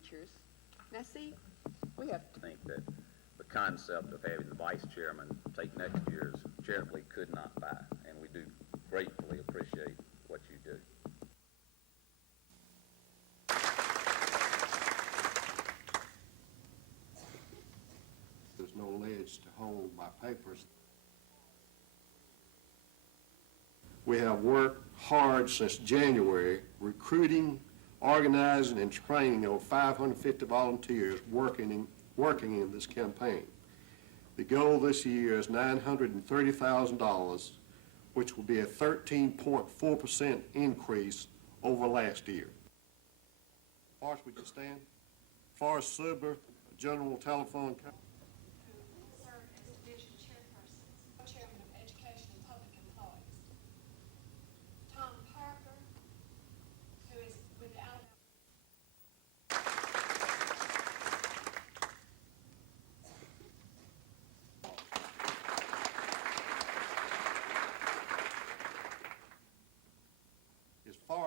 teachers. Now see, we have to think that the concept of having the vice chairman take next year's chair we could not buy, and we do gratefully appreciate what you do. There's no ledge to hold my papers. We have worked hard since January recruiting, organizing, and training over 550 volunteers working in this campaign. The goal this year is $930,000, which will be a 13.4% increase over last year. Forrest, would you stand? Forrest Suber, General Telephone Company.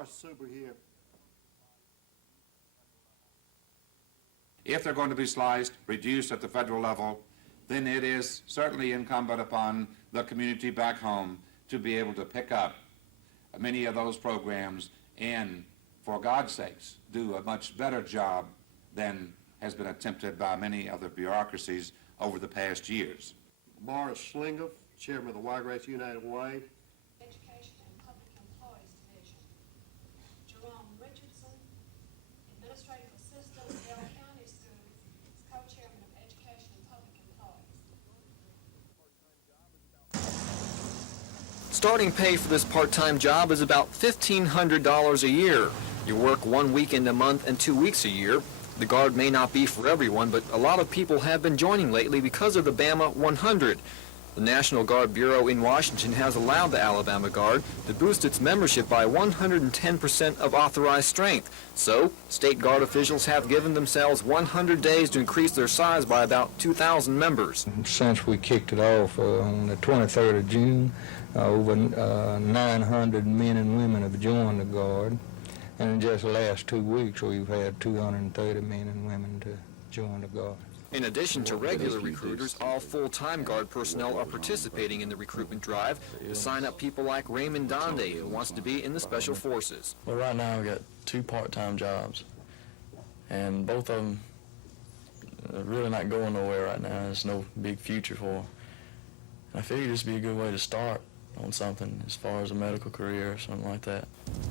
Suber here. If they're going to be sliced, reduced at the federal level, then it is certainly incumbent upon the community back home to be able to pick up many of those programs and, for God's sakes, do a much better job than has been attempted by many other bureaucracies over the past years. Morris Schlinger, Chairman of the Wiregrass United Way. Starting pay for this part-time job is about $1,500 a year. You work 1 weekend a month and 2 weeks a year. The Guard may not be for everyone, but a lot of people have been joining lately because of the Bama 100. The National Guard Bureau in Washington has allowed the Alabama Guard to boost its membership by 110% of authorized strength. So, state Guard officials have given themselves 100 days to increase their size by about 2,000 members. Since we kicked it off on the 23rd of June, over 900 men and women have joined the Guard. And in just the last 2 weeks, we've had 230 men and women to join the Guard. In addition to regular recruiters, all full-time Guard personnel are participating in the recruitment drive to sign up people like Raymond Donde, who wants to be in the Special Forces. Well, right now we've got 2 part-time jobs, and both of them are really not going nowhere right now. There's no big future for them. I figured this would be a good way to start on something as far as a medical career or something like that.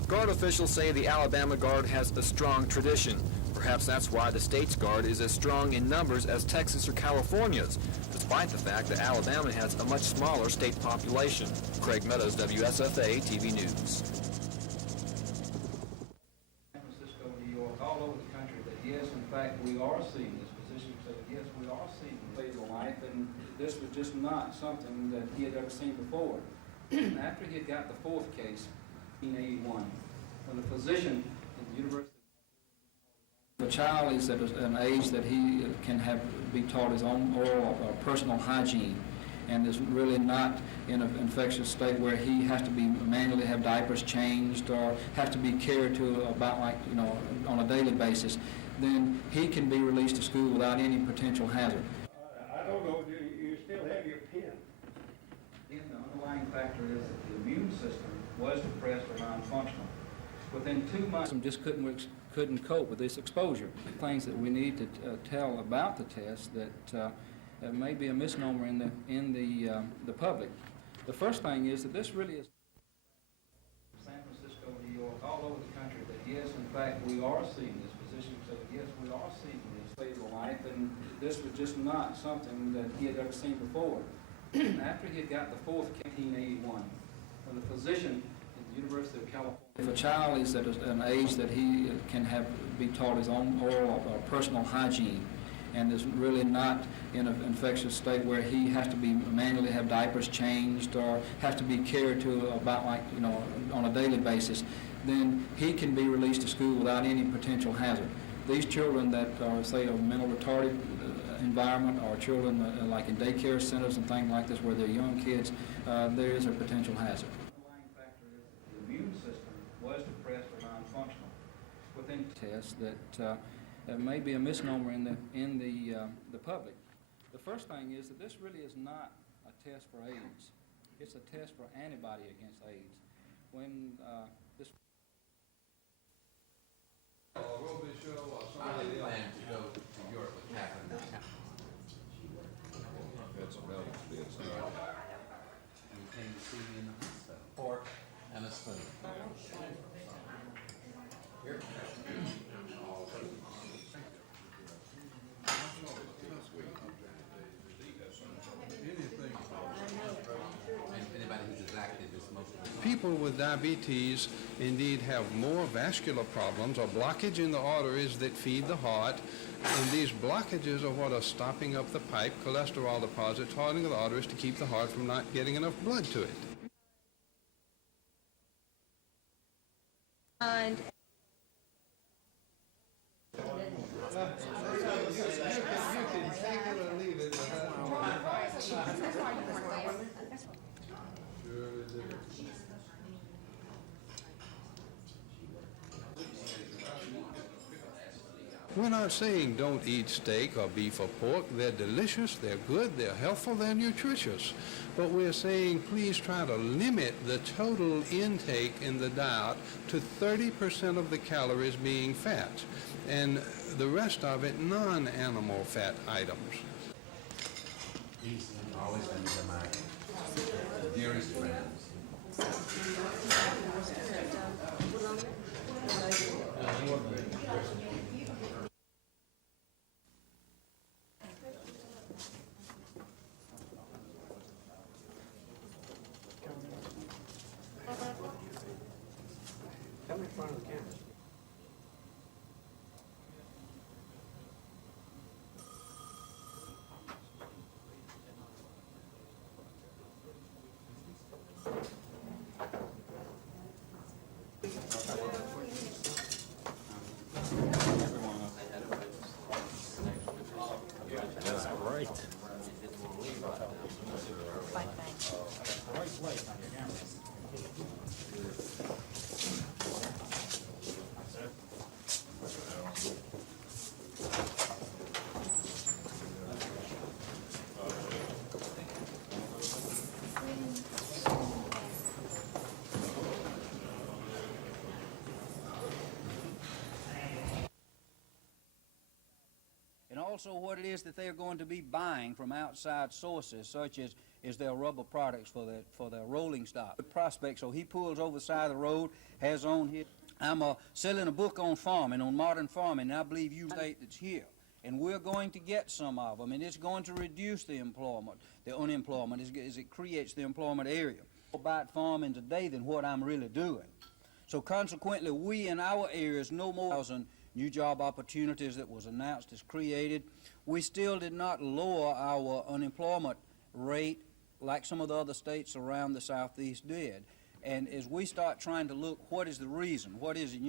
Guard officials say the Alabama Guard has a strong tradition. Perhaps that's why the state's Guard is as strong in numbers as Texas or California's, despite the fact that Alabama has a much smaller state population. Craig Meadows, WSFA TV News. San Francisco, New York, all over the country, that yes, in fact, we are seeing this position, so that yes, we are seeing phase of life, and this was just not something that he had ever seen before. After he had got the 4th case, 1981, when the physician at the University, the child is at an age that he can be taught his own oral or personal hygiene, and is really not in an infectious state where he has to be manually have diapers changed or have to be cared to about, like, you know, on a daily basis, then he can be released to school without any potential hazard. I don't know, do you still have your pen? Again, the underlying factor is that the immune system was depressed or non-functional. Within 2 months, just couldn't cope with this exposure. Things that we need to tell about the test that may be a misnomer in the public. The first thing is that this really is San Francisco, New York, all over the country, that yes, in fact, we are seeing this position, so that yes, we are seeing this phase of life, and this was just not something that he had ever seen before. After he had got the 4th case, 1981, when the physician at the University of California, if a child is at an age that he can be taught his own oral or personal hygiene, and is really not in an infectious state where he has to be manually have diapers changed or have to be cared to about, like, you know, on a daily basis, then he can be released to school without any potential hazard. These children that are, say, of mental retarded environment, or children like in daycare centers and things like this where they're young kids, there is a potential hazard. The underlying factor is that the immune system was depressed or non-functional. Within tests that there may be a misnomer in the public. The first thing is that this really is not a test for AIDS. It's a test for antibody against AIDS. When this We'll be sure somebody else. Plan to go to Europe with Catherine. That's a balance being started. You came to see me in the hospital. Pork and a spoon. Here. Anybody who's exactly this most of the People with diabetes indeed have more vascular problems or blockage in the arteries that feed the heart, and these blockages are what are stopping up the pipe, cholesterol deposits, hardening of the arteries to keep the heart from not getting enough blood to it. And We're not saying don't eat steak or beef or pork. They're delicious, they're good, they're healthful, they're nutritious. But we're saying please try to limit the total intake in the diet to 30% of the calories being fat, and the rest of it non-animal fat items. These have always been my dearest friends. And also what it is that they're going to be buying from outside sources, such as their rubber products for their rolling stock. The prospect, so he pulls over the side of the road, has on his, I'm selling a book on farming, on modern farming, and I believe you state that's here. And we're going to get some of them, and it's going to reduce the employment, the unemployment, as it creates the employment area. About farming today than what I'm really doing. So consequently, we in our areas, no more than new job opportunities that was announced as created. We still did not lower our unemployment rate like some of the other states around the Southeast did. And as we start trying to look, what is the reason? What is it?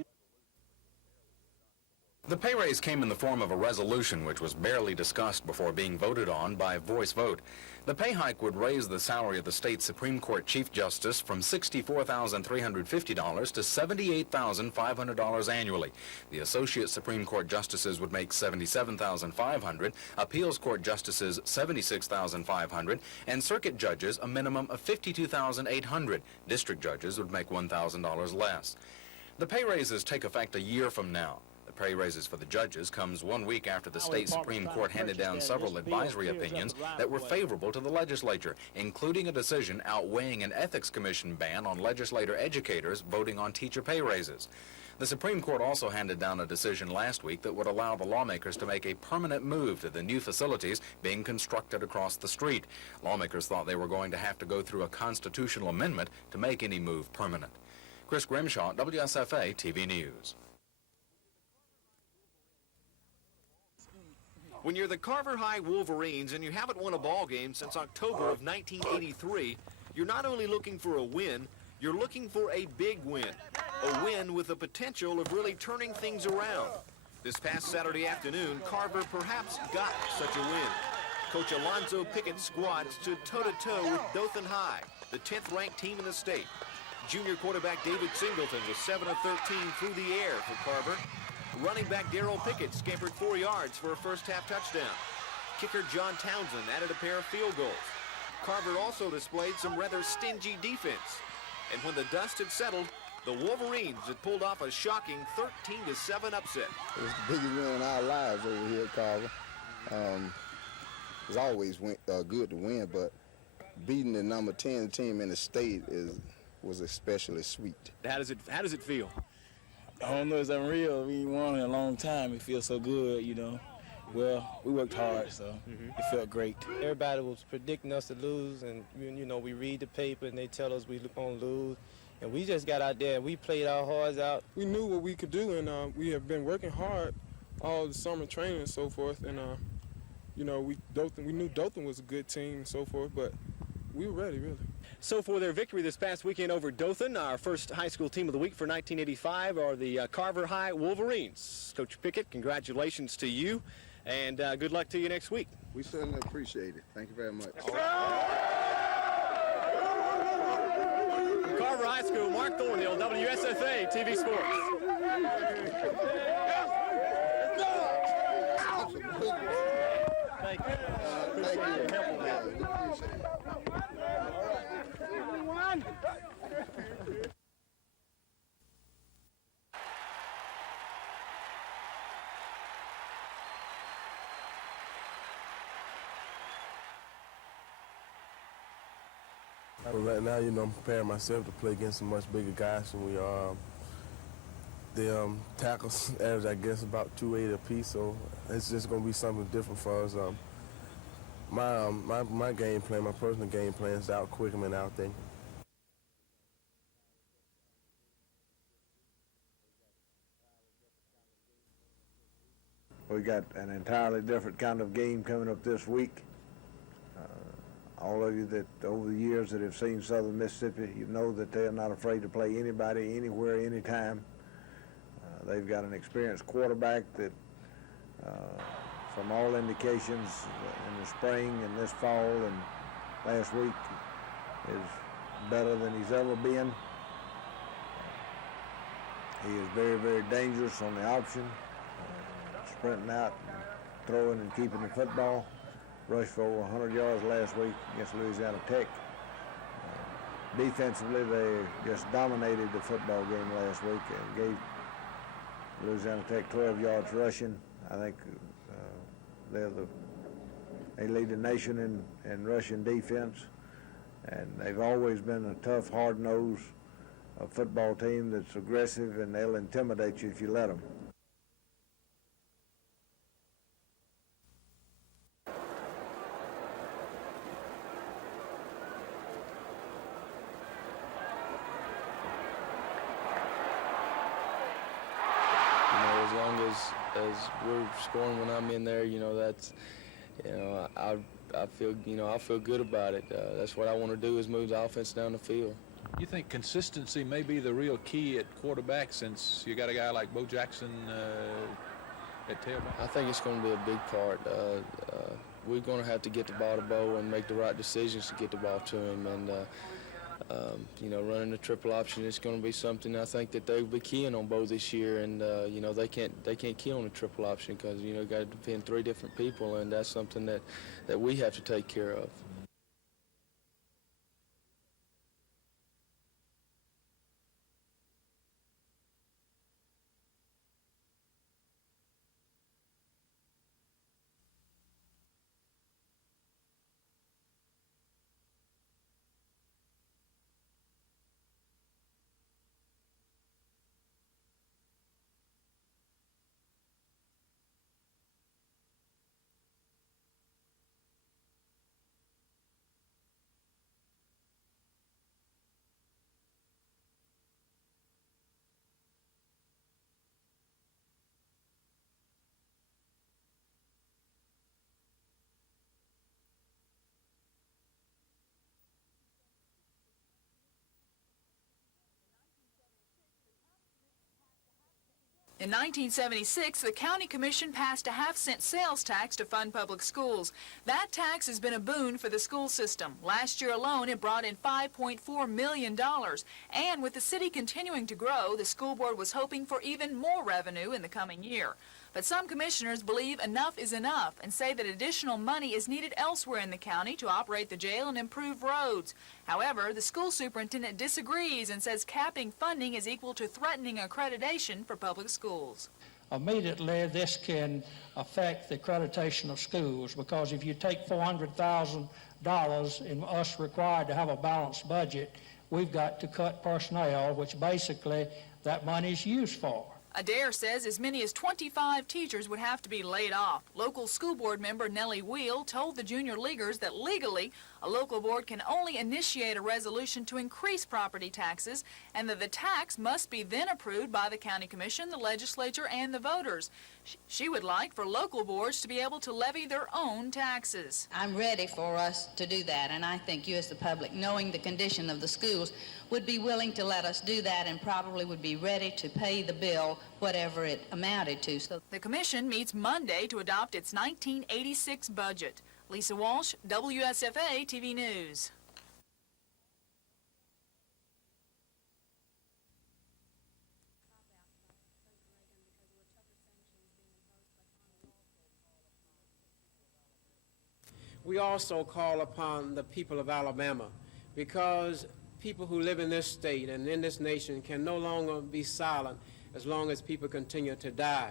The pay raise came in the form of a resolution which was barely discussed before being voted on by voice vote. The pay hike would raise the salary of the state Supreme Court Chief Justice from $64,350 to $78,500 annually. The Associate Supreme Court Justices would make $77,500, Appeals Court Justices $76,500, and Circuit Judges a minimum of $52,800. District Judges would make $1,000 less. The pay raises take effect a year from now. The pay raises for the judges comes 1 week after the state Supreme Court handed down several advisory opinions that were favorable to the legislature, including a decision outweighing an ethics commission ban on legislator educators voting on teacher pay raises. The Supreme Court also handed down a decision last week that would allow the lawmakers to make a permanent move to the new facilities being constructed across the street. Lawmakers thought they were going to have to go through a constitutional amendment to make any move permanent. Chris Grimshaw, WSFA TV News. When you're the Carver High Wolverines and you haven't won a ball game since October of 1983, you're not only looking for a win, you're looking for a big win. A win with the potential of really turning things around. This past Saturday afternoon, Carver perhaps got such a win. Coach Alonzo Pickett's squad stood toe-to-toe with Dothan High, the 10th-ranked team in the state. Junior quarterback David Singleton was 7 of 13 through the air for Carver. Running back Darrell Pickett scampered 4 yards for a first-half touchdown. Kicker John Townsend added a pair of field goals. Carver also displayed some rather stingy defense. And when the dust had settled, the Wolverines had pulled off a shocking 13-7 upset. It was the biggest win in our lives over here at Carver. It's always good to win, but beating the number 10 team in the state was especially sweet. How does it feel? I don't know, it's unreal. We won in a long time. It feels so good, you know. Well, we worked hard, so it felt great. Everybody was predicting us to lose, and you know, we read the paper and they tell us we going to lose. And we just got out there and we played our hearts out. We knew what we could do, and we have been working hard all the summer training and so forth. And you know, we knew Dothan was a good team and so forth, but we were ready, really. So for their victory this past weekend over Dothan, our first high school team of the week for 1985 are the Carver High Wolverines. Coach Pickett, congratulations to you, and good luck to you next week. We certainly appreciate it. Thank you very much. From Carver High School, Mark Thornhill, WSFA TV Sports. Thank you. Appreciate your help on that. Well, right now, you know, I'm preparing myself to play against some much bigger guys than we are. The tackles average, I guess, about 280 apiece, so it's just going to be something different for us. My game plan, my personal game plan is to out-quick them and out-think them. We got an entirely different kind of game coming up this week. All of you that over the years that have seen Southern Mississippi, you know that they're not afraid to play anybody, anywhere, anytime. They've got an experienced quarterback that, from all indications in the spring and this fall and last week, is better than he's ever been. He is very, very dangerous on the option, sprinting out, throwing and keeping the football. Rushed for over 100 yards last week against Louisiana Tech. Defensively, they just dominated the football game last week and gave Louisiana Tech 12 yards rushing. I think they lead the nation in rushing defense, and they've always been a tough, hard-nosed football team that's aggressive, and they'll intimidate you if you let them. As we're scoring when I'm in there, you know, that's, you know, I feel, you know, I feel good about it. That's what I want to do, is move the offense down the field. You think consistency may be the real key at quarterback, since you got a guy like Bo Jackson at tailback? I think it's going to be a big part. We're going to have to get the ball to Bo and make the right decisions to get the ball to him. And you know, running the triple option is going to be something I think that they'll be keying on Bo this year. And you know, they can't key on the triple option because, you know, got to depend 3 different people, and that's something that we have to take care of. In 1976, the County Commission passed a half-cent sales tax to fund public schools. That tax has been a boon for the school system. Last year alone, it brought in $5.4 million. And with the city continuing to grow, the school board was hoping for even more revenue in the coming year. But some commissioners believe enough is enough and say that additional money is needed elsewhere in the county to operate the jail and improve roads. However, the school superintendent disagrees and says capping funding is equal to threatening accreditation for public schools. Immediately, this can affect the accreditation of schools, because if you take $400,000 and us required to have a balanced budget, we've got to cut personnel, which basically that money is used for. Adair says as many as 25 teachers would have to be laid off. Local school board member Nellie Wheel told the junior leaguers that legally, a local board can only initiate a resolution to increase property taxes, and that the tax must be then approved by the county commission, the legislature, and the voters. She would like for local boards to be able to levy their own taxes. I'm ready for us to do that, and I think you as the public, knowing the condition of the schools, would be willing to let us do that and probably would be ready to pay the bill, whatever it amounted to. So the commission meets Monday to adopt its 1986 budget. Lisa Walsh, WSFA TV News. We also call upon the people of Alabama, because people who live in this state and in this nation can no longer be silent as long as people continue to die.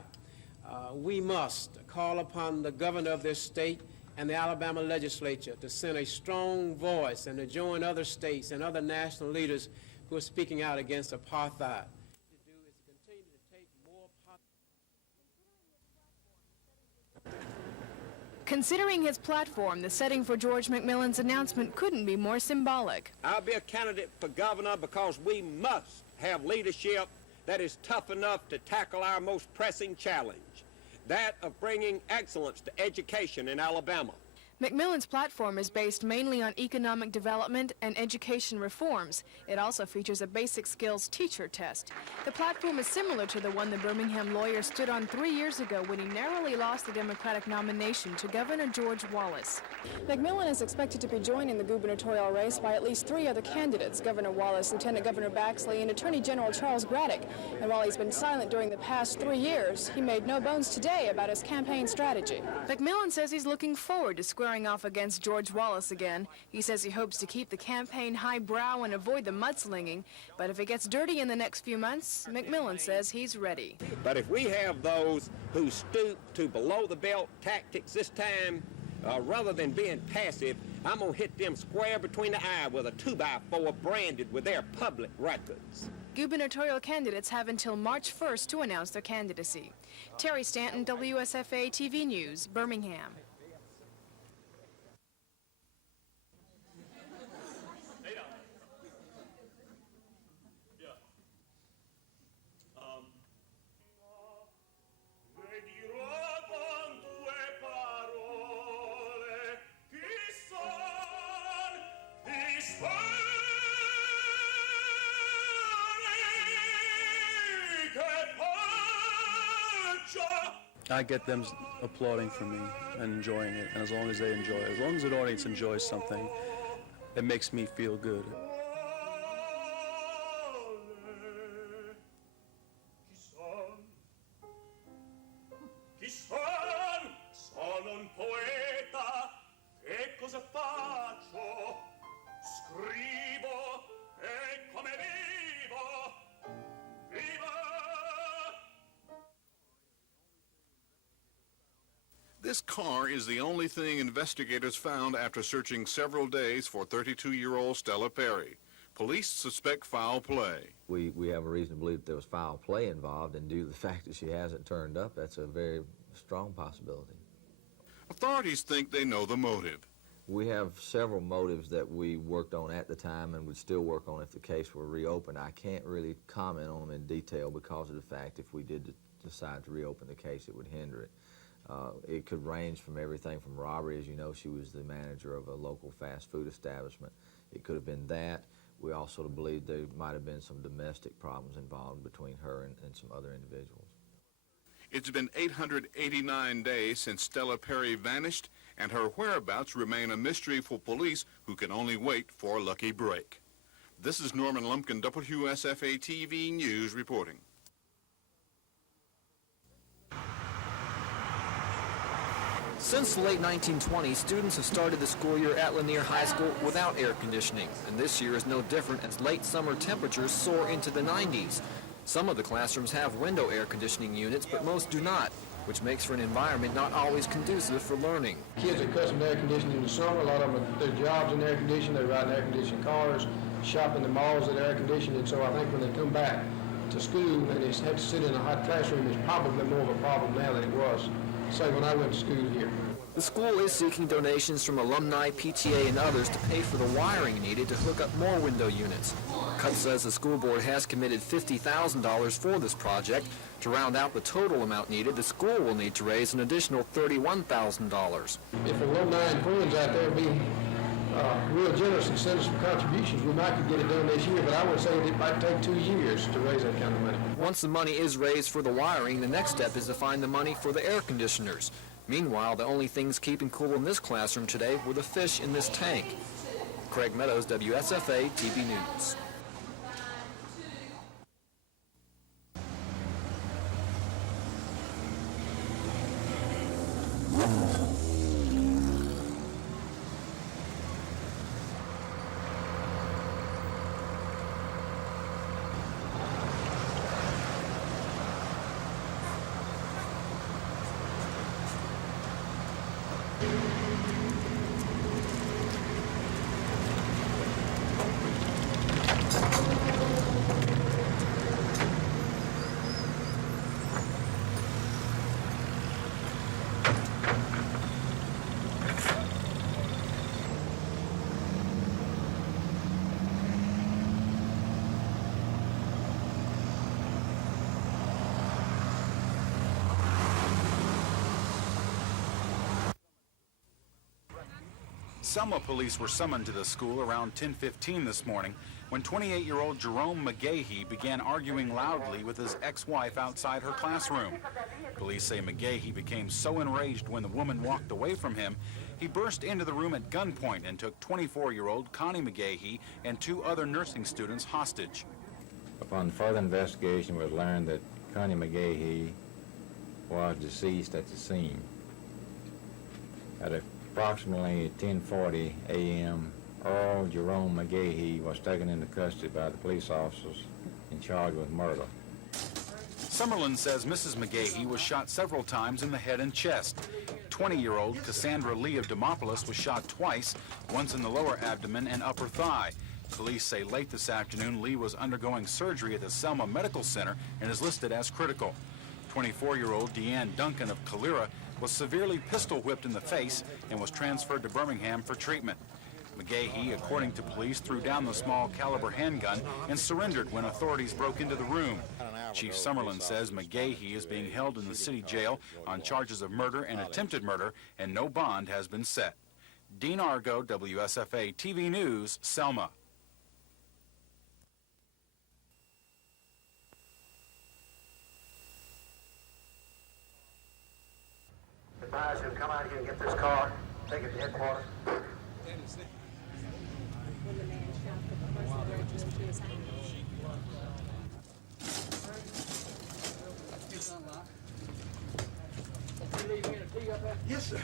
We must call upon the governor of this state and the Alabama legislature to send a strong voice and to join other states and other national leaders who are speaking out against apartheid. Considering his platform, the setting for George McMillan's announcement couldn't be more symbolic. I'll be a candidate for governor because we must have leadership that is tough enough to tackle our most pressing challenge, that of bringing excellence to education in Alabama. McMillan's platform is based mainly on economic development and education reforms. It also features a basic skills teacher test. The platform is similar to the one the Birmingham lawyer stood on 3 years ago when he narrowly lost the Democratic nomination to Governor George Wallace. McMillan is expected to be joining the gubernatorial race by at least 3 other candidates: Governor Wallace, Lieutenant Governor Baxley, and Attorney General Charles Braddock. And while he's been silent during the past 3 years, he made no bones today about his campaign strategy. McMillan says he's looking forward to squaring off against George Wallace again. He says he hopes to keep the campaign highbrow and avoid the mudslinging. But if it gets dirty in the next few months, McMillan says he's ready. But if we have those who stoop to below-the-belt tactics this time, rather than being passive, I'm going to hit them square between the eye with a 2x4 branded with their public records. Gubernatorial candidates have until March 1st to announce their candidacy. Terry Stanton, WSFA TV News, Birmingham. I get them applauding for me and enjoying it, and as long as they enjoy it, as long as the audience enjoys something, it makes me feel good. This car is the only thing investigators found after searching several days for 32-year-old Stella Perry. Police suspect foul play. We have a reason to believe that there was foul play involved, and due to the fact that she hasn't turned up, that's a very strong possibility. Authorities think they know the motive. We have several motives that we worked on at the time and would still work on if the case were reopened. I can't really comment on them in detail because of the fact if we did decide to reopen the case, it would hinder it. It could range from everything from robbery. As you know, she was the manager of a local fast food establishment. It could have been that. We also believe there might have been some domestic problems involved between her and some other individuals. It's been 889 days since Stella Perry vanished, and her whereabouts remain a mystery for police who can only wait for a lucky break. This is Norman Lumpkin, WSFA TV News reporting. Since the late 1920s, students have started the school year at Lanier High School without air conditioning, and this year is no different as late summer temperatures soar into the 90s. Some of the classrooms have window air conditioning units, but most do not, which makes for an environment not always conducive for learning. Kids are accustomed to air conditioning in the summer. A lot of them, their jobs in air conditioning, they ride in air-conditioned cars, shop in the malls that are air-conditioned, and so I think when they come back to school and they have to sit in a hot classroom, it's probably more of a problem now than it was, say, when I went to school here. The school is seeking donations from alumni, PTA, and others to pay for the wiring needed to hook up more window units. Cut says the school board has committed $50,000 for this project. To round out the total amount needed, the school will need to raise an additional $31,000. If alumni and friends out there be real generous and send us some contributions, we might could get it done this year, but I would say it might take 2 years to raise that kind of money. Once the money is raised for the wiring, the next step is to find the money for the air conditioners. Meanwhile, the only things keeping cool in this classroom today were the fish in this tank. Craig Meadows, WSFA TV News. Selma police were summoned to the school around 10:15 this morning when 28-year-old Jerome McGahee began arguing loudly with his ex-wife outside her classroom. Police say McGahee became so enraged when the woman walked away from him, he burst into the room at gunpoint and took 24-year-old Connie McGahee and 2 other nursing students hostage. Upon further investigation, it was learned that Connie McGahee was deceased at the scene. At approximately 10:40 a.m., Earl Jerome McGahee was taken into custody by the police officers and charged with murder. Summerlin says Mrs. McGahee was shot several times in the head and chest. 20-year-old Cassandra Lee of Demopolis was shot twice, once in the lower abdomen and upper thigh. Police say late this afternoon Lee was undergoing surgery at the Selma Medical Center and is listed as critical. 24-year-old Deanne Duncan of Calera was severely pistol-whipped in the face and was transferred to Birmingham for treatment. McGahee, according to police, threw down the small-caliber handgun and surrendered when authorities broke into the room. Chief Summerlin says McGahee is being held in the city jail on charges of murder and attempted murder, and no bond has been set. Dean Argo, WSFA TV News, Selma. Advise you to come out here and get this car, take it to headquarters. Yes, sir.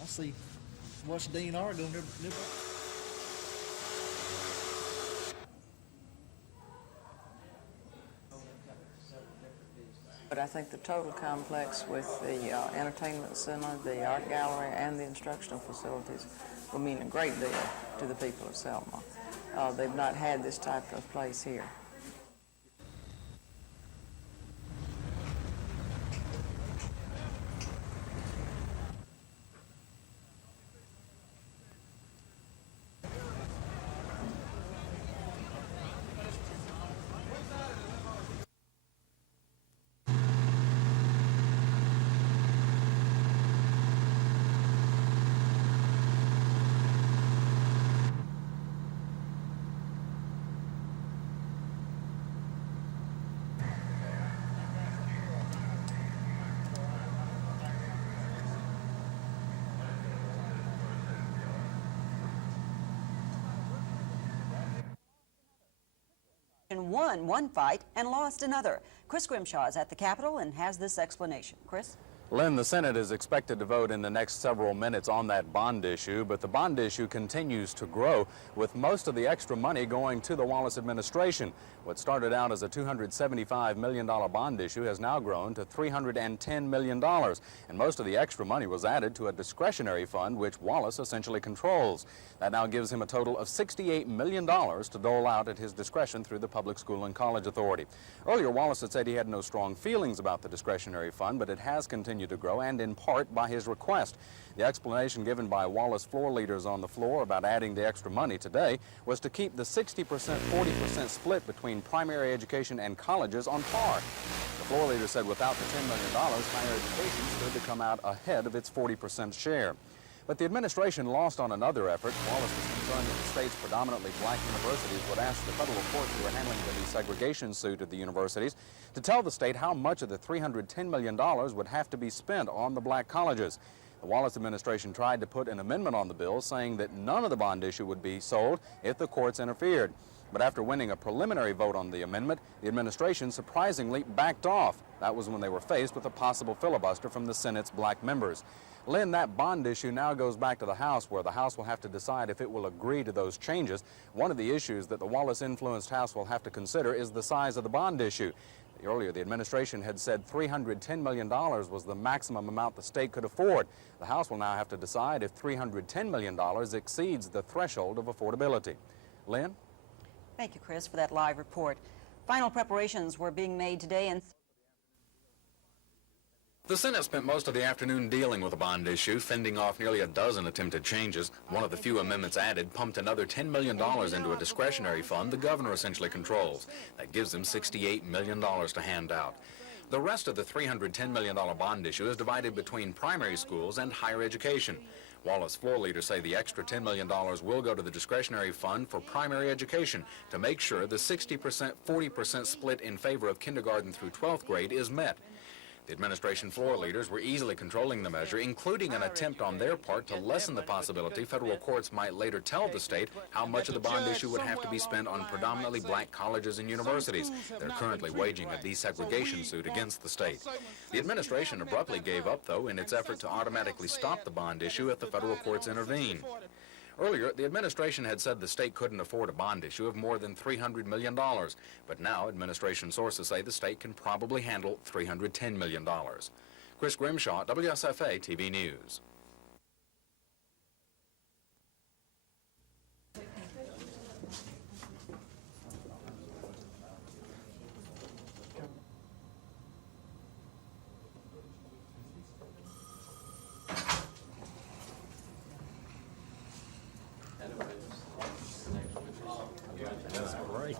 I see. Watch Dean Argo. But I think the total complex with the entertainment center, the art gallery, and the instructional facilities will mean a great deal to the people of Selma. they've not had this type of place here. Won one fight and lost another. Chris Grimshaw is at the Capitol and has this explanation. Chris? Lynn, the Senate is expected to vote in the next several minutes on that bond issue, but the bond issue continues to grow, with most of the extra money going to the Wallace administration. What started out as a $275 million bond issue has now grown to $310 million, and most of the extra money was added to a discretionary fund which Wallace essentially controls. That now gives him a total of $68 million to dole out at his discretion through the Public School and College Authority. Earlier, Wallace had said he had no strong feelings about the discretionary fund, but it has continued to grow, and in part by his request. The explanation given by Wallace floor leaders on the floor about adding the extra money today was to keep the 60%, 40% split between primary education and colleges on par. The floor leader said without the $10 million, higher education stood to come out ahead of its 40% share. But the administration lost on another effort. Wallace was concerned that the state's predominantly black universities would ask the federal courts who were handling the desegregation suit at the universities to tell the state how much of the $310 million would have to be spent on the black colleges. The Wallace administration tried to put an amendment on the bill saying that none of the bond issue would be sold if the courts interfered. But after winning a preliminary vote on the amendment, the administration surprisingly backed off. That was when they were faced with a possible filibuster from the Senate's black members. Lynn, that bond issue now goes back to the House, where the House will have to decide if it will agree to those changes. One of the issues that the Wallace-influenced House will have to consider is the size of the bond issue. Earlier, the administration had said $310 million was the maximum amount the state could afford. The House will now have to decide if $310 million exceeds the threshold of affordability. Lynn? Thank you, Chris, for that live report. Final preparations were being made today, and The Senate spent most of the afternoon dealing with the bond issue, fending off nearly a dozen attempted changes. One of the few amendments added pumped another $10 million into a discretionary fund the governor essentially controls. That gives him $68 million to hand out. The rest of the $310 million bond issue is divided between primary schools and higher education. Wallace floor leaders say the extra $10 million will go to the discretionary fund for primary education to make sure the 60%, 40% split in favor of kindergarten through 12th grade is met. The administration floor leaders were easily controlling the measure, including an attempt on their part to lessen the possibility federal courts might later tell the state how much of the bond issue would have to be spent on predominantly black colleges and universities. They're currently waging a desegregation suit against the state. The administration abruptly gave up, though, in its effort to automatically stop the bond issue if the federal courts intervene. Earlier, the administration had said the state couldn't afford a bond issue of more than $300 million. But now, administration sources say the state can probably handle $310 million. Chris Grimshaw, WSFA TV News. That's great.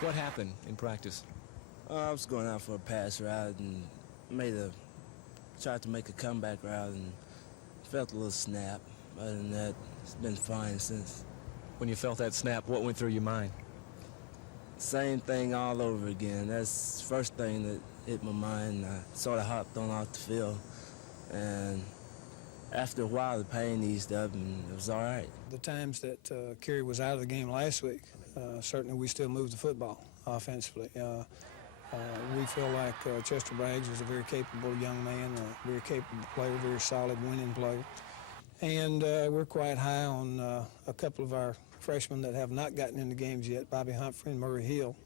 What happened in practice? I was going out for a pass route and tried to make a comeback route and felt a little snap. Other than that, it's been fine since. When you felt that snap, what went through your mind? Same thing all over again. That's the first thing that hit my mind. I sort of hopped on off the field, and After a while, the pain eased up, and it was all right. The times that Kerry was out of the game last week, certainly we still moved the football offensively. We feel like Chester Braggs is a very capable young man, a very capable player, very solid winning player. And we're quite high on a couple of our freshmen that have not gotten into games yet, Bobby Humphrey and Murray Hill.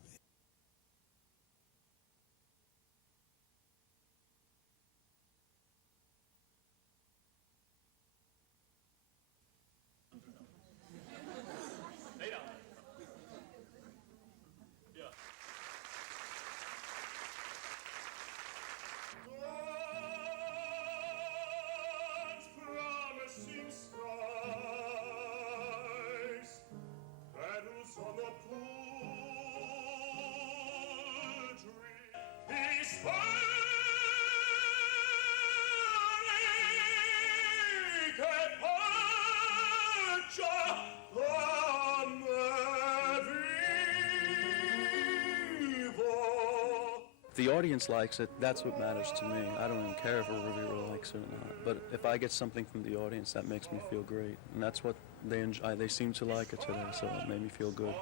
The audience likes it, that's what matters to me. I don't even care if a reviewer likes it or not. But if I get something from the audience, that makes me feel great. And that's what they enjoy. They seem to like it today, so it made me feel good.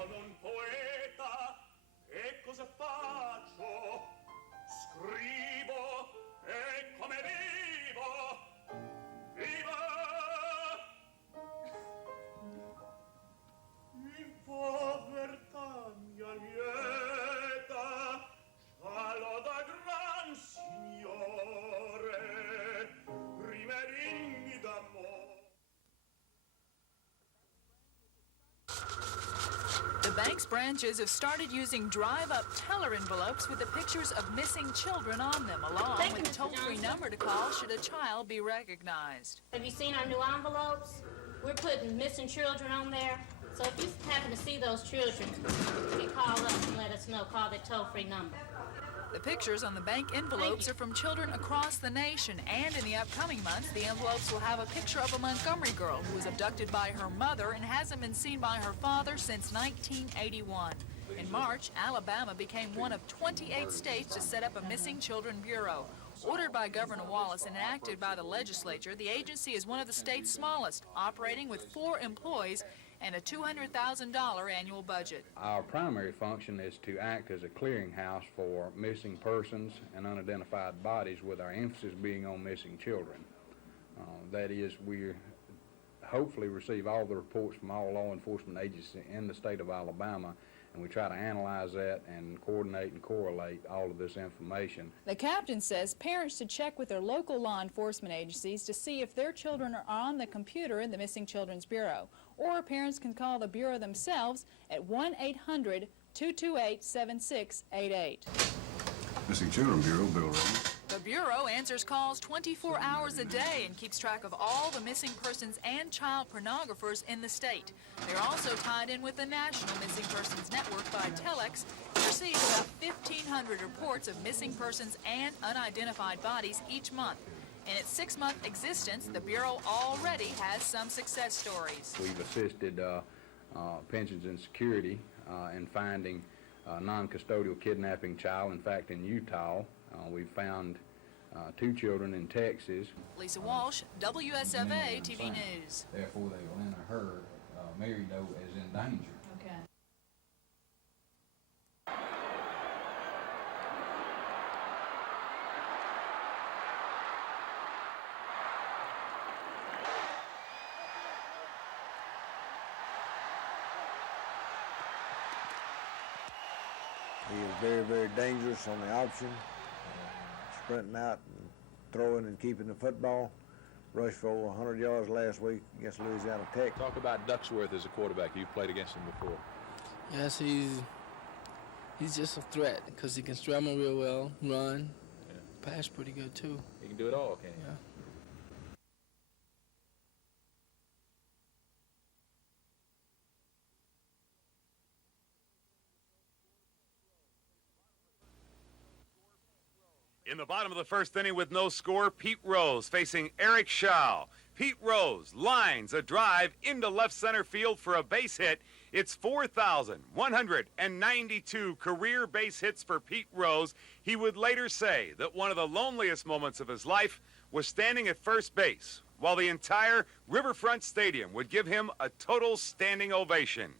Bank's branches have started using drive-up teller envelopes with the pictures of missing children on them, along with a toll-free number to call should a child be recognized. Have you seen our new envelopes? We're putting missing children on there. So if you happen to see those children, you can call us and let us know. Call the toll-free number. The pictures on the bank envelopes are from children across the nation, and in the upcoming months, the envelopes will have a picture of a Montgomery girl who was abducted by her mother and hasn't been seen by her father since 1981. In March, Alabama became one of 28 states to set up a Missing Children Bureau. Ordered by Governor Wallace and enacted by the legislature, the agency is one of the state's smallest, operating with 4 employees and a $200,000 annual budget. Our primary function is to act as a clearinghouse for missing persons and unidentified bodies, with our emphasis being on missing children. That is, we hopefully receive all the reports from all law enforcement agencies in the state of Alabama, and we try to analyze that and coordinate and correlate all of this information. The captain says parents should check with their local law enforcement agencies to see if their children are on the computer in the Missing Children's Bureau, or parents can call the Bureau themselves at 1-800-228-7688. Missing Children Bureau, Bill Rose. The Bureau answers calls 24 hours a day and keeps track of all the missing persons and child pornographers in the state. They're also tied in with the National Missing Persons Network by Telex and receive about 1,500 reports of missing persons and unidentified bodies each month. In its 6-month existence, the Bureau already has some success stories. We've assisted Pensions and Security in finding a non-custodial kidnapping child. In fact, in Utah, we found 2 children in Texas. Lisa Walsh, WSFA TV News. Therefore, they will enter her, Mary Doe, as in danger. Okay. He was very, very dangerous on the option, sprinting out and throwing and keeping the football. Rushed for over 100 yards last week against Louisiana Tech. Talk about Ducksworth as a quarterback. You've played against him before. Yes, he's just a threat because he can scramble real well, run, pass pretty good too. He can do it all, can he? Yeah. In the bottom of the first inning with no score, Pete Rose facing Eric Shaw. Pete Rose lines a drive into left center field for a base hit. It's 4,192 career base hits for Pete Rose. He would later say that one of the loneliest moments of his life was standing at first base while the entire Riverfront Stadium would give him a total standing ovation.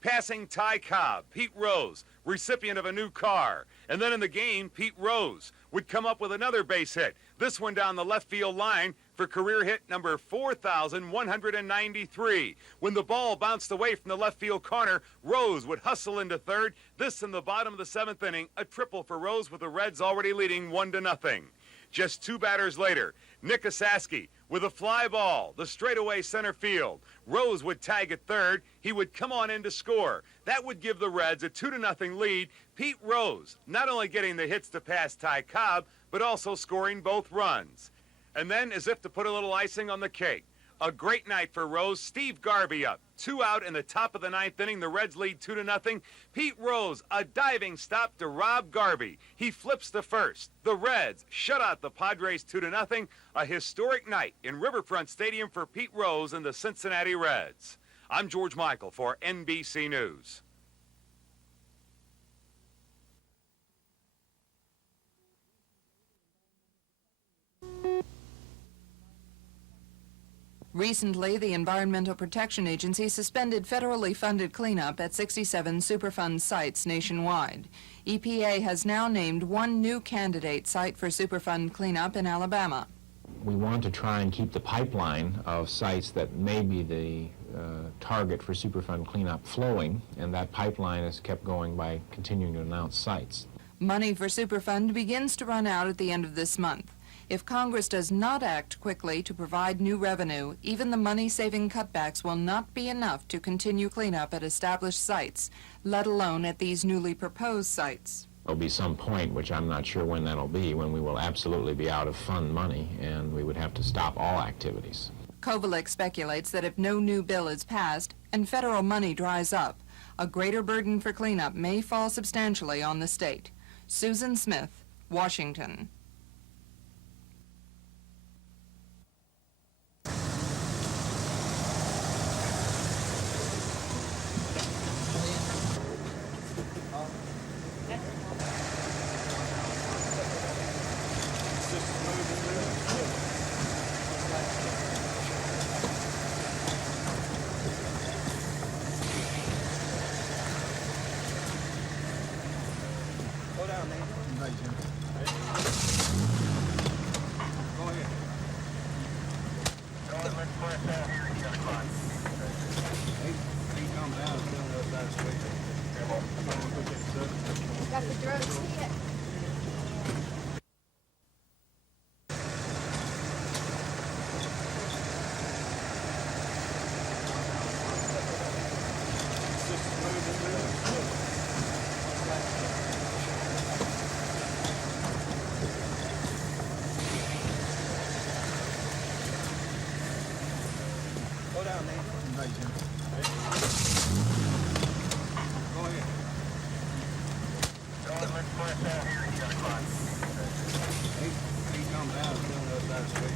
Passing Ty Cobb, Pete Rose, recipient of a new car. And then in the game, Pete Rose would come up with another base hit, this one down the left field line for career hit number 4,193. When the ball bounced away from the left field corner, Rose would hustle into third. This in the bottom of the 7th inning, a triple for Rose with the Reds already leading 1-0. Just 2 batters later, Nick Osaski with a fly ball, the straightaway center field. Rose would tag at third. He would come on in to score. That would give the Reds a 2-0 lead. Pete Rose not only getting the hits to pass Ty Cobb, but also scoring both runs. And then, as if to put a little icing on the cake, a great night for Rose. Steve Garvey up, 2 out in the top of the 9th inning. The Reds lead 2-0. Pete Rose, a diving stop to Rob Garvey. He flips to first. The Reds shut out the Padres 2-0. A historic night in Riverfront Stadium for Pete Rose and the Cincinnati Reds. I'm George Michael for NBC News. Recently, the Environmental Protection Agency suspended federally funded cleanup at 67 Superfund sites nationwide. EPA has now named 1 new candidate site for Superfund cleanup in Alabama. We want to try and keep the pipeline of sites that may be the target for Superfund cleanup flowing, and that pipeline is kept going by continuing to announce sites. Money for Superfund begins to run out at the end of this month. If Congress does not act quickly to provide new revenue, even the money-saving cutbacks will not be enough to continue cleanup at established sites, let alone at these newly proposed sites. There'll be some point, which I'm not sure when that'll be, when we will absolutely be out of fund money and we would have to stop all activities. Kovalik speculates that if no new bill is passed and federal money dries up, a greater burden for cleanup may fall substantially on the state. Susan Smith, Washington. Got the drugs hit. Go down, man. Right, Jim. Go ahead. He comes down and doing the other side of the street.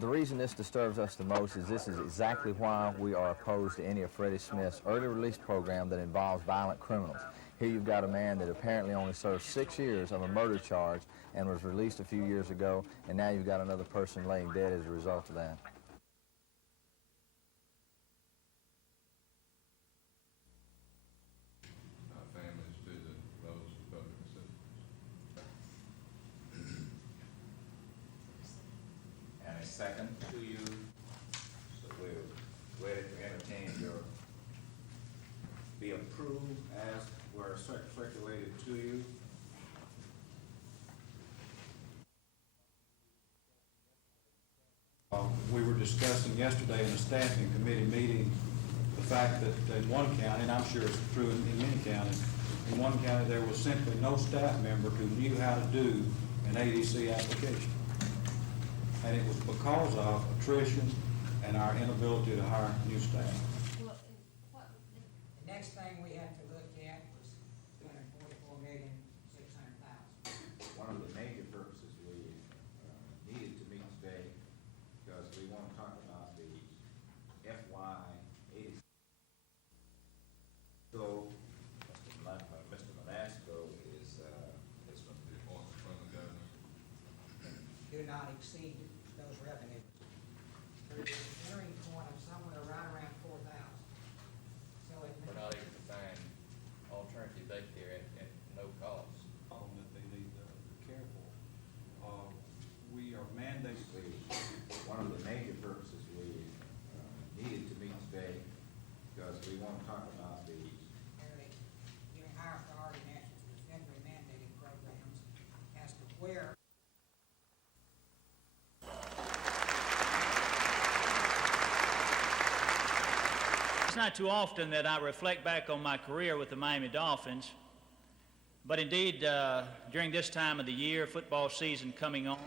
The reason this disturbs us the most is this is exactly why we are opposed to any of Freddie Smith's early release program that involves violent criminals. Here you've got a man that apparently only served 6 years of a murder charge and was released a few years ago, and now you've got another person laying dead as a result of that. And a second to you, so we're ready to entertain your, be approved as were circulated to you. We were discussing yesterday in a staffing committee meeting the fact that in one county, and I'm sure it's true in many counties, in one county there was simply no staff member who knew how to do an ADC application. And it was because of attrition and our inability to hire new staff. The next thing we have to look at was $244,600,000. One of the major purposes we needed to meet today, because we want to talk about the FY 80. So, Mr. Manasco is going to be appointed from the governor. exceed those revenues. There's an entering point of somewhere right around 4,000. So it We're not able to find alternative daycare at no cost. That they need care for. We are mandated. One of the major purposes we needed to meet today, because we want to talk about the giving higher priority national to federally mandated programs as to where. It's not too often that I reflect back on my career with the Miami Dolphins, but indeed, during this time of the year, football season coming on,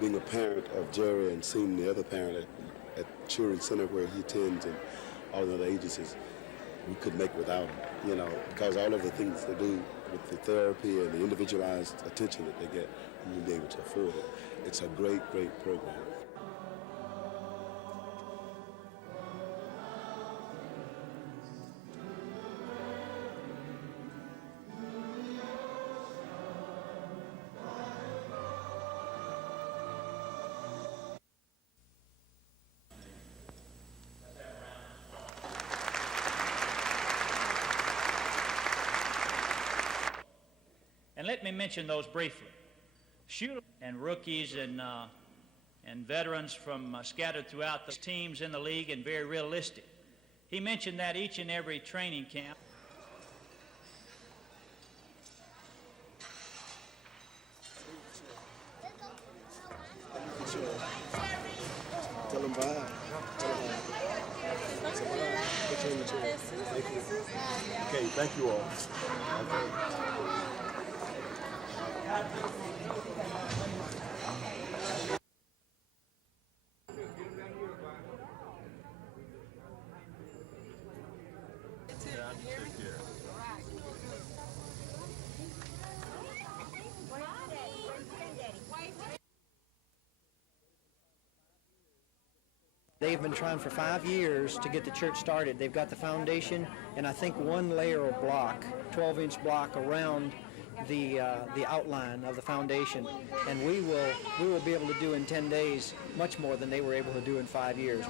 being a parent of Jerry and seeing the other parent at Children's Center where he attends and all the other agencies, we couldn't make without him, you know, because all of the things they do with the therapy and the individualized attention that they get, we will be able to afford it. It's a great, great program. and let me mention those briefly. Shooters and rookies and veterans from scattered throughout the teams in the league, and very realistic. He mentioned that each and every training camp. Tell them bye. Thank you. Okay, thank you all. They've been trying for 5 years to get the church started. They've got the foundation and I think one layer of block, 12-inch block around the outline of the foundation, and we will be able to do in 10 days much more than they were able to do in 5 years.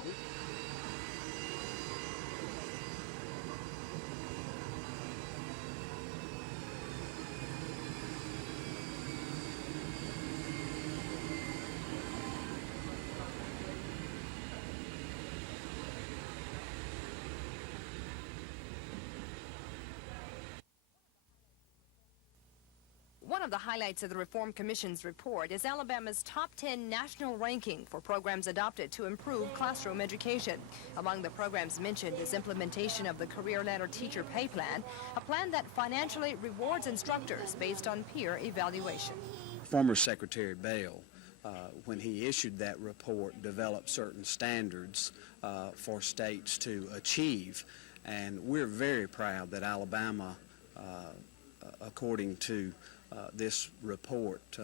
One of the highlights of the Reform Commission's report is Alabama's top 10 national ranking for programs adopted to improve classroom education. Among the programs mentioned is implementation of the Career Ladder Teacher Pay Plan, a plan that financially rewards instructors based on peer evaluation. Former Secretary Bell, when he issued that report, developed certain standards for states to achieve, and we're very proud that Alabama, according to this report,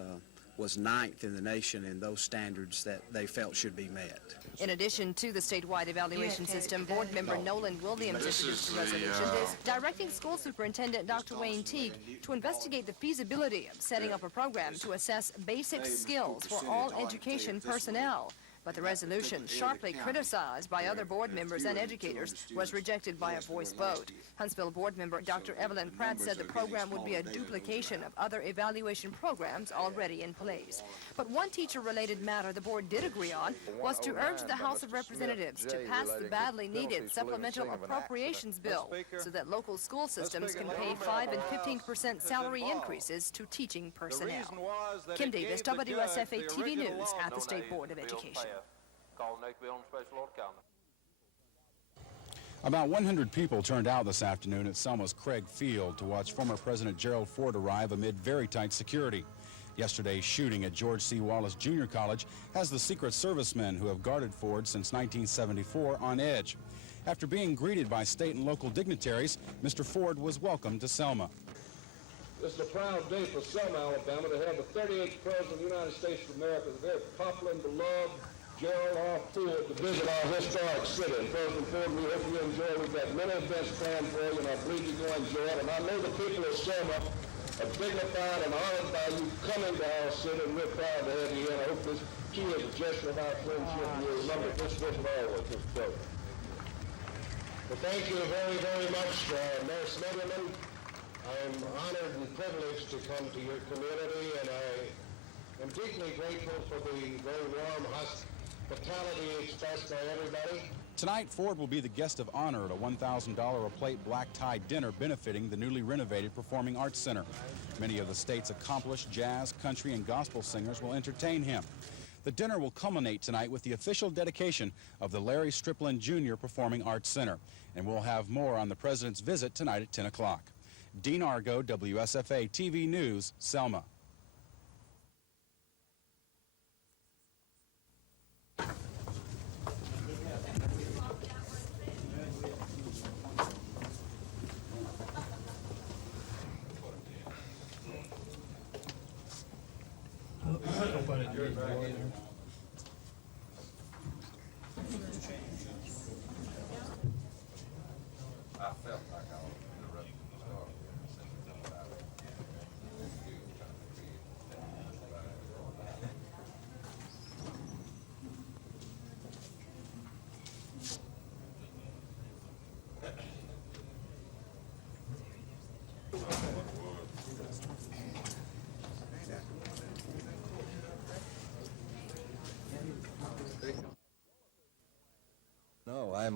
was 9th in the nation in those standards that they felt should be met. In addition to the statewide evaluation system, board member Nolan Williams introduced a resolution directing school superintendent Dr. Wayne Teague to investigate the feasibility of setting up a program to assess basic skills for all education personnel. But the resolution, sharply criticized by other board members and educators, was rejected by a voice vote. Huntsville board member Dr. Evelyn Pratt said the program would be a duplication of other evaluation programs already in place. But one teacher-related matter the board did agree on was to urge the House of Representatives to pass the badly needed supplemental appropriations bill so that local school systems can pay 5% and 15% salary increases to teaching personnel. Kim Davis, WSFA TV News at the State Board of Education. About 100 people turned out this afternoon at Selma's Craig Field to watch former President Gerald Ford arrive amid very tight security. Yesterday's shooting at George C. Wallace Jr. College has the Secret Service men who have guarded Ford since 1974 on edge. After being greeted by state and local dignitaries, Mr. Ford was welcomed to Selma. This is a proud day for Selma, Alabama, to have the 38th President of the United States of America, the very popular and beloved Gerald R. Ford to visit our historic city. And President Ford, we hope you enjoy. We've got many events planned for you, and I believe you're going to enjoy it. And I know the people of Selma are dignified and honored by you coming to our city, and we're proud to have you here. And I hope this key is a gesture of our friendship, and you'll remember this with always, Mr. President. Well, thank you very, very much, Mayor Smitherman. I'm honored and privileged to come to your community, and I am deeply grateful for the very warm hospitality expressed by everybody. Tonight, Ford will be the guest of honor at a $1,000 a plate black tie dinner benefiting the newly renovated Performing Arts Center. Many of the state's accomplished jazz, country, and gospel singers will entertain him. The dinner will culminate tonight with the official dedication of the Larry Striplin Jr. Performing Arts Center. And we'll have more on the president's visit tonight at 10 o'clock. Dean Argo, WSFA TV News, Selma.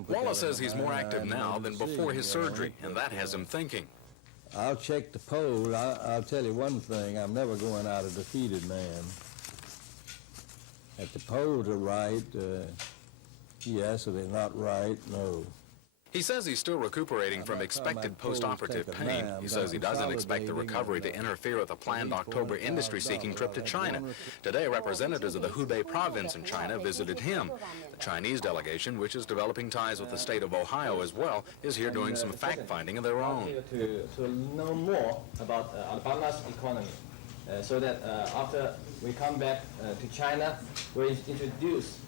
Wallace says he's more active now than before his surgery, and that has him thinking. I'll check the poll. I'll tell you one thing, I'm never going out a defeated man. If the polls are right, yes. If they're not right, no. He says he's still recuperating from expected post-operative pain. He says he doesn't expect the recovery to interfere with a planned October industry-seeking trip to China. Today, representatives of the Hubei province in China visited him. The Chinese delegation, which is developing ties with the state of Ohio as well, is here doing some fact-finding of their own. To know more about Alabama's economy, so that after we come back to China, we introduce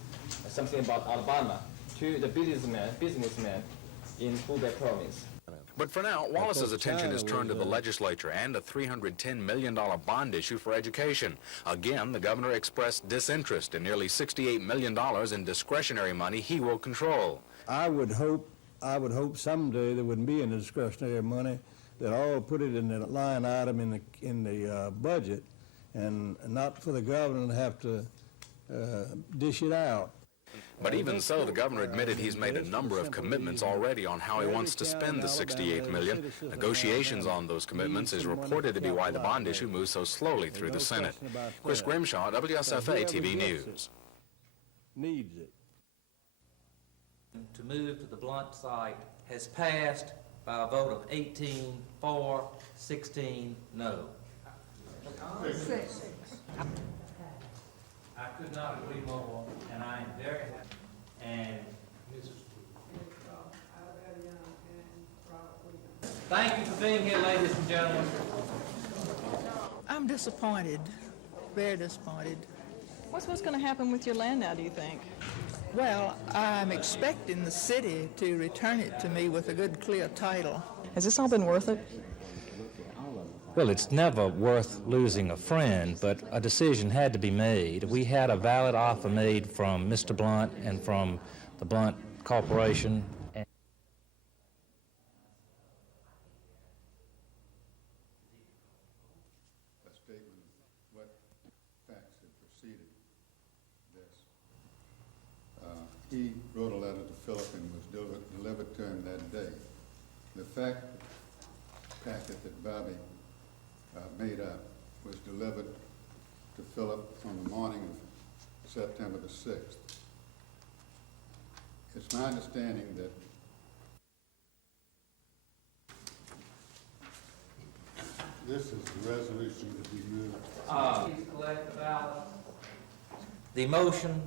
something about Alabama to the businessmen in Hubei province. But for now, Wallace's attention is turned to the legislature and a $310 million bond issue for education. Again, the governor expressed disinterest in nearly $68 million in discretionary money he will control. I would hope someday there wouldn't be any discretionary money, that all put it in the line item in the budget, and not for the governor to have to dish it out. But even so, the governor admitted he's made a number of commitments already on how he wants to spend the $68 million. Negotiations on those commitments is reported to be why the bond issue moves so slowly through the Senate. Chris Grimshaw, WSFA TV News. Needs it. To move to the Blunt site has passed by a vote of 18 for, 16 no. I could not agree more, and I am very happy. And thank you for being here, ladies and gentlemen. I'm disappointed, very disappointed. What's going to happen with your land now, do you think? Well, I'm expecting the city to return it to me with a good, clear title. Has this all been worth it? Well, it's never worth losing a friend, but a decision had to be made. We had a valid offer made from Mr. Blunt and from the Blunt Corporation. That statement, what facts have preceded this. He wrote a letter to Philip and was delivered to him that day. The fact packet that Bobby made up was delivered to Philip on the morning of September the 6th. It's my understanding that this is the resolution to be moved. Please collect the ballot. The motion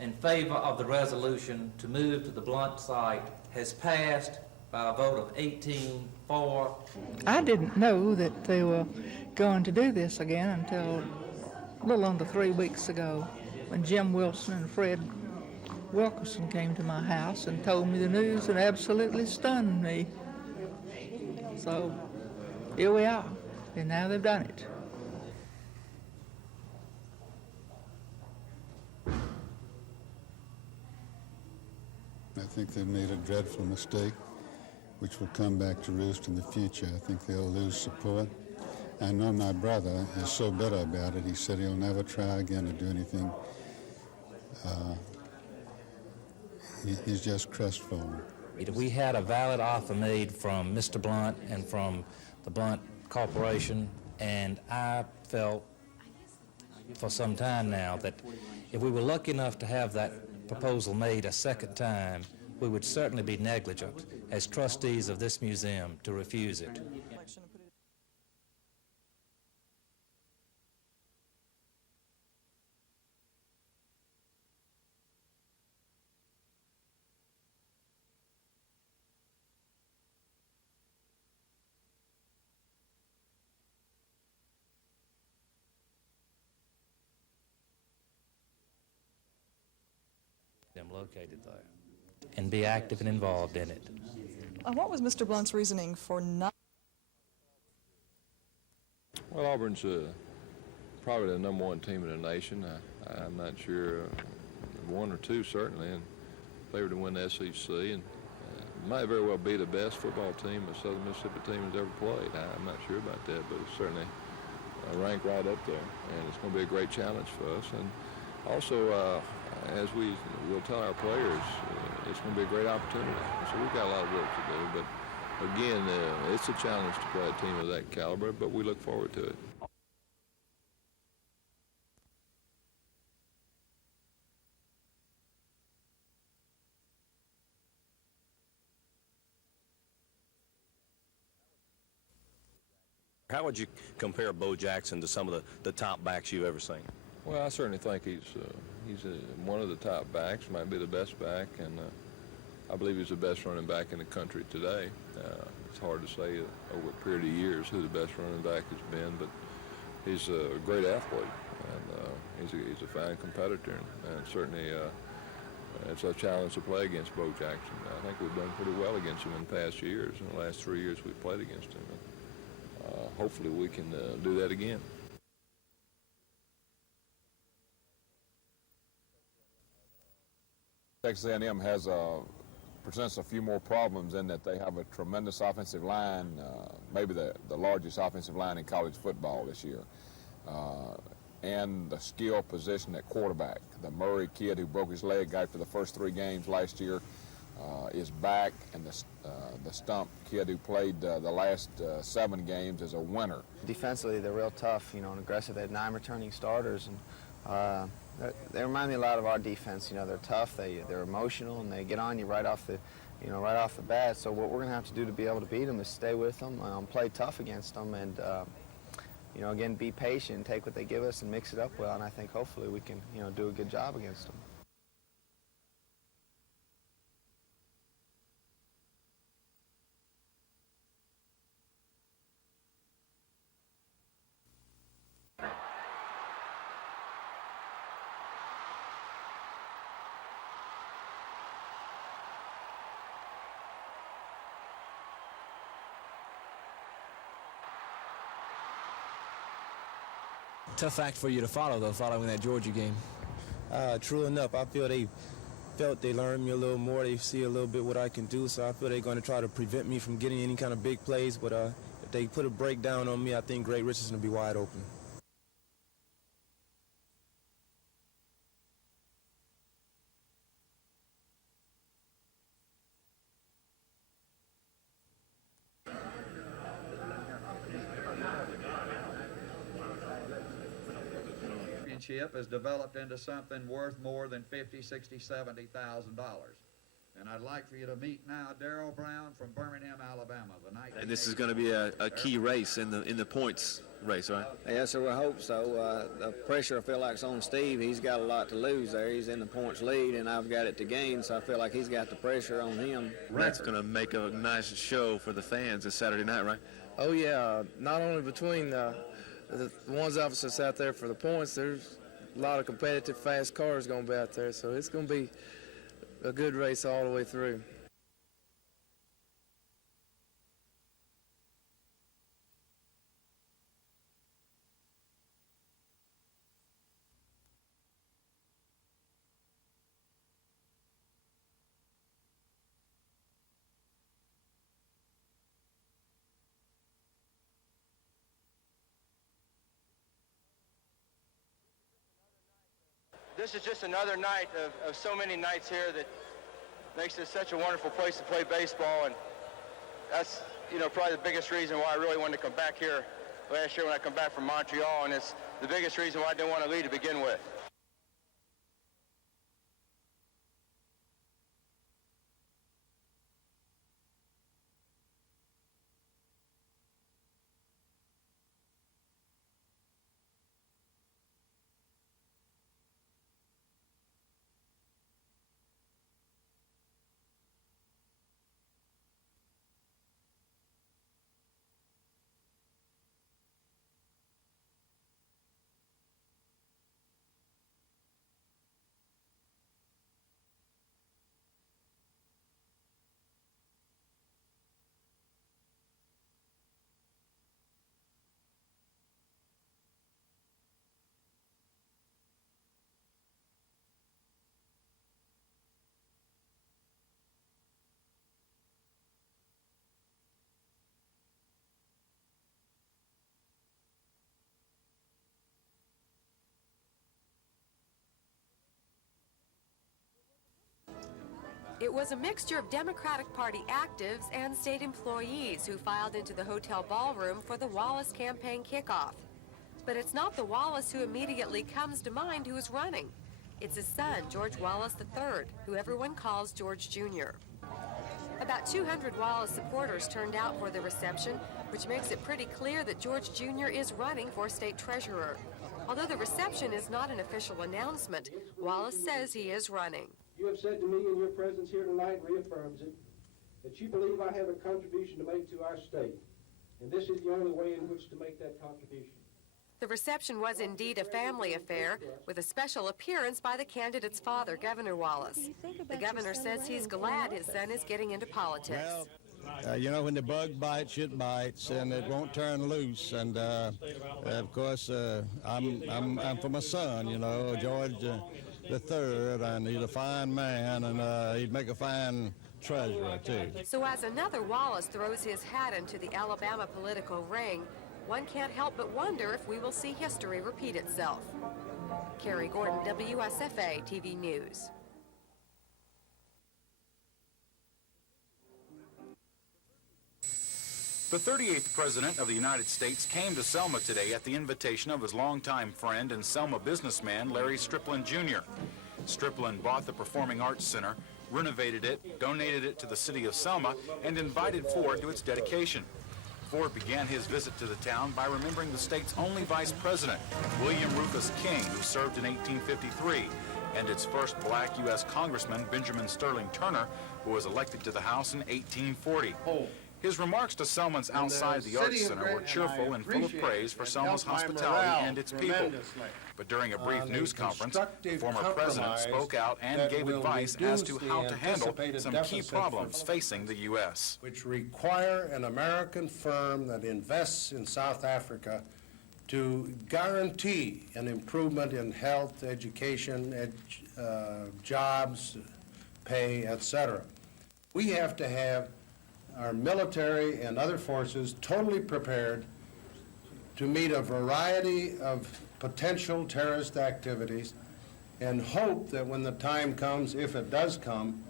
in favor of the resolution to move to the Blunt site has passed by a vote of 18 for. I didn't know that they were going to do this again until a little under 3 weeks ago. when Jim Wilson and Fred Wilkerson came to my house and told me the news, and absolutely stunned me. So here we are, and now they've done it. I think they've made a dreadful mistake, which will come back to roost in the future. I think they'll lose support. I know my brother is so bitter about it. He said he'll never try again to do anything. He's just crestfallen. We had a valid offer made from Mr. Blunt and from the Blunt Corporation, and I felt for some time now that if we were lucky enough to have that proposal made a second time, we would certainly be negligent as trustees of this museum to refuse it. Located there and be active and involved in it. What was Mr. Blunt's reasoning for not? Well, Auburn's probably the #1 team in the nation. I'm not sure, one or two certainly, and favored to win the SEC, and might very well be the best football team a Southern Mississippi team has ever played. I'm not sure about that, but it's certainly ranked right up there, and it's going to be a great challenge for us. And also, as we will tell our players, it's going to be a great opportunity. So we've got a lot of work to do, but again, it's a challenge to play a team of that caliber, but we look forward to it. How would you compare Bo Jackson to some of the top backs you've ever seen? Well, I certainly think he's one of the top backs, might be the best back, and I believe he's the best running back in the country today. It's hard to say over a period of years who the best running back has been, but he's a great athlete, and he's a fine competitor, and certainly it's a challenge to play against Bo Jackson. I think we've done pretty well against him in past years. In the last 3 years we've played against him. Hopefully we can do that again. Texas A&M presents a few more problems in that they have a tremendous offensive line, maybe the largest offensive line in college football this year, and the skill position at quarterback. The Murray kid who broke his leg after the first 3 games last year is back, and the Stump kid who played the last 7 games is a winner. Defensively, they're real tough, and aggressive. They had 9 returning starters, and they remind me a lot of our defense. They're tough, they're emotional, and they get on you right off the bat. So what we're going to have to do to be able to beat them is stay with them, play tough against them, and again, be patient, take what they give us, and mix it up well. And I think hopefully we can do a good job against them. Tough act for you to follow, though, following that Georgia game. True enough. I feel they learned me a little more. They see a little bit what I can do, so I feel they're going to try to prevent me from getting any kind of big plays. But if they put a breakdown on me, I think Great Richardson will be wide open. Has developed into something worth more than $50,000, $60,000, $70,000. And I'd like for you to meet now Darrell Brown from Birmingham, Alabama. And this is going to be a key race in the points race, right? Yes, sir, I hope so. The pressure I feel like is on Steve. He's got a lot to lose there. He's in the points lead, and I've got it to gain, so I feel like he's got the pressure on him. That's going to make a nice show for the fans this Saturday night, right? Oh, yeah. Not only between the ones of us that's out there for the points, there's A lot of competitive, fast cars going to be out there, so it's going to be a good race all the way through. This is just another night of so many nights here that makes this such a wonderful place to play baseball, and that's, you know, probably the biggest reason why I really wanted to come back here last year when I come back from Montreal, and it's the biggest reason why I didn't want to leave to begin with. It was a mixture of Democratic Party actives and state employees who filed into the hotel ballroom for the Wallace campaign kickoff. But it's not the Wallace who immediately comes to mind who is running. It's his son, George Wallace III, who everyone calls George Jr. About 200 Wallace supporters turned out for the reception, which makes it pretty clear that George Jr. is running for state treasurer. Although the reception is not an official announcement, Wallace says he is running. You have said to me in your presence here tonight reaffirms it, that you believe I have a contribution to make to our state, and this is the only way in which to make that contribution. The reception was indeed a family affair, with a special appearance by the candidate's father, Governor Wallace. The governor says he's glad his son is getting into politics. Well, you know, when the bug bites, it bites, and it won't turn loose. And of course, I'm for my son, you know, George the Third, and he's a fine man, and he'd make a fine treasurer too. So as another Wallace throws his hat into the Alabama political ring, one can't help but wonder if we will see history repeat itself. Carrie Gordon, WSFA TV News. The 38th President of the United States came to Selma today at the invitation of his longtime friend and Selma businessman, Larry Strickland, Jr. Strickland bought the Performing Arts Center, renovated it, donated it to the city of Selma, and invited Ford to its dedication. Ford began his visit to the town by remembering the state's only vice president, William Rufus King, who served in 1853, and its first black U.S. congressman, Benjamin Sterling Turner, who was elected to the House in 1840. His remarks to Selmans outside the Arts Center were cheerful and full of praise for Selma's hospitality and its people. But during a brief news conference, the former president spoke out and gave advice as to how to handle some key problems facing the U.S. Which require an American firm that invests in South Africa to guarantee an improvement in health, education, jobs, pay, etc. We have to have our military and other forces totally prepared to meet a variety of potential terrorist activities, and hope that when the time comes, if it does come,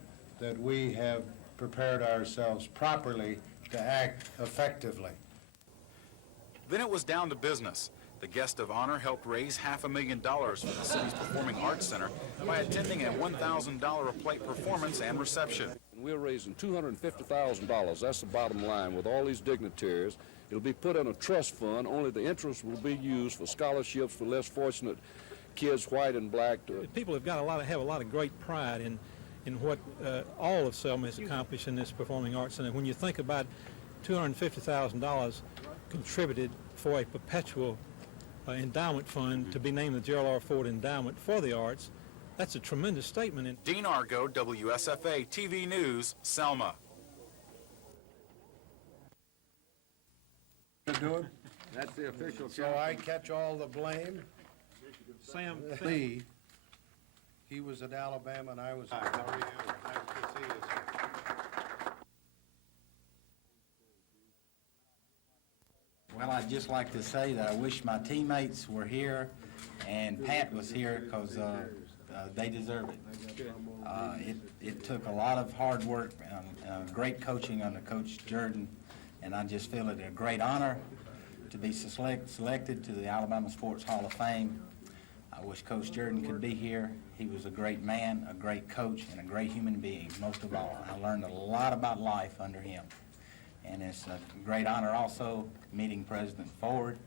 that we have prepared ourselves properly to act effectively. Then it was down to business. The guest of honor helped raise $500,000 for the city's Performing Arts Center by attending a $1,000 a plate performance and reception. We're raising $250,000. That's the bottom line with all these dignitaries. It'll be put in a trust fund. Only the interest will be used for scholarships for less fortunate kids, white and black. People have got have a lot of great pride in what all of Selma has accomplished in this Performing Arts Center. When you think about $250,000 contributed for a perpetual endowment fund to be named the Gerald R. Ford Endowment for the Arts, that's a tremendous statement. Dean Argo, WSFA TV News, Selma. That's the official So I catch all the blame? Sam, Lee, he was at Alabama and I was at How are you? Nice to see you, sir. Well, I'd just like to say that I wish my teammates were here and Pat was here because they deserve it. It took a lot of hard work and great coaching under Coach Jordan, and I just feel it a great honor to be selected to the Alabama Sports Hall of Fame. I wish Coach Jordan could be here. He was a great man, a great coach, and a great human being, most of all. I learned a lot about life under him. And it's a great honor also meeting President Ford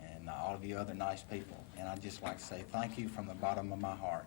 and all of you other nice people. And I'd just like to say thank you from the bottom of my heart.